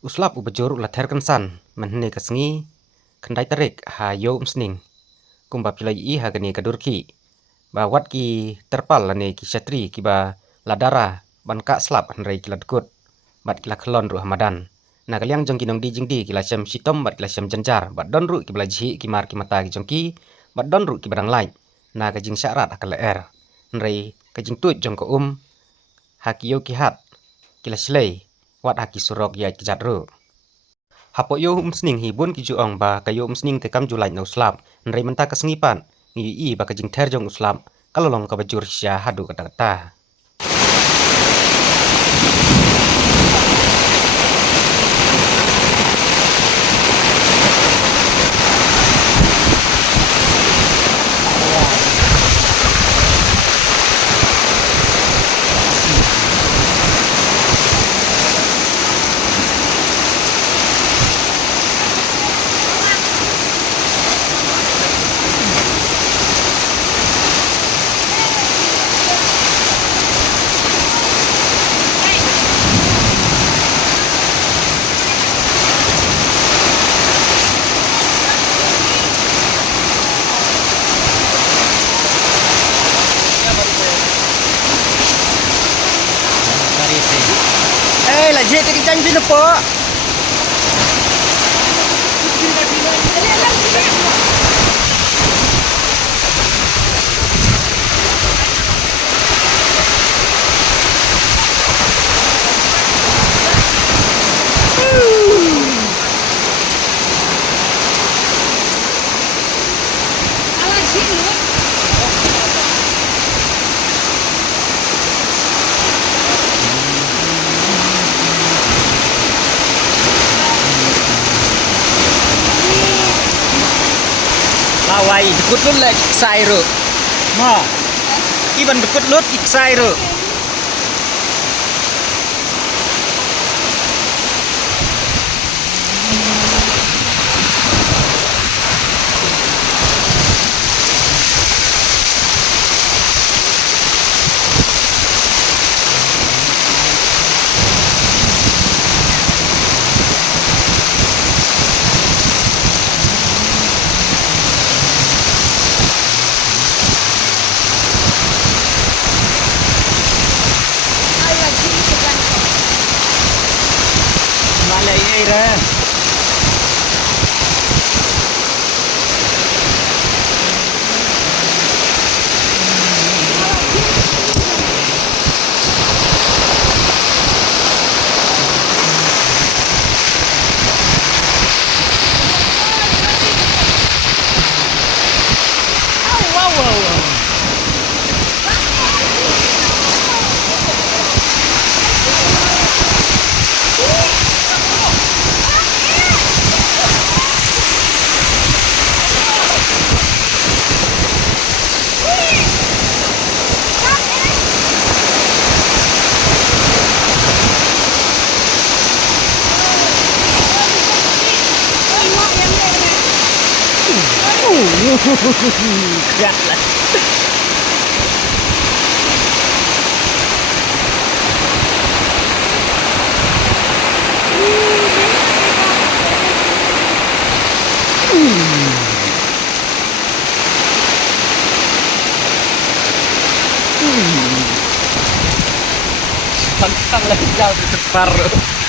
Uslap ubajur ulather kensan, menhene kesengi, kendai terik ha yo umsning. Kumba pilai ha gani kadurki. Ba wat ki terpal lane ki syatri ki ba ladara ban ka slap hanrei ki ladkut. Bat kila kelon ru hamadan. Na kaliang jong ki nong di jingdi kila syam sitom bat kila syam janjar. Bat don ru ki belaji ki mar ki mata ki jongki. Bat don ru ki barang lain. Na kajing syarat akal er. Hanrei kajing tuit jong ko haki yo ki hat. Kila slei. Wat haki surok ya ki jatru. Hapo yo umsning hibun ki juong ba kayo umsning te kam julai na uslap. Nrei menta kesengipan. Ngi ba kajing ter jong uslap. Kalau long ka bajur sya hadu kata-kata. Là dễ cái tranh viên po. Lawai dekut lut lek sai ru. Mo. Iban dekut lut ik sai ru. Ra Gạt lại. Pantang lagi jauh di depan.